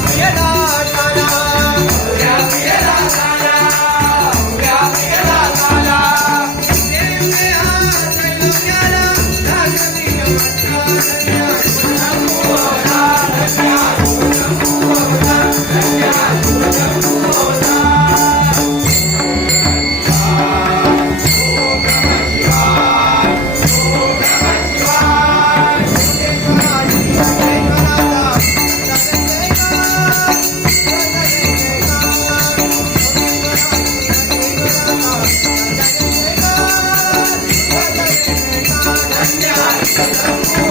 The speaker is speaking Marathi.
and Thank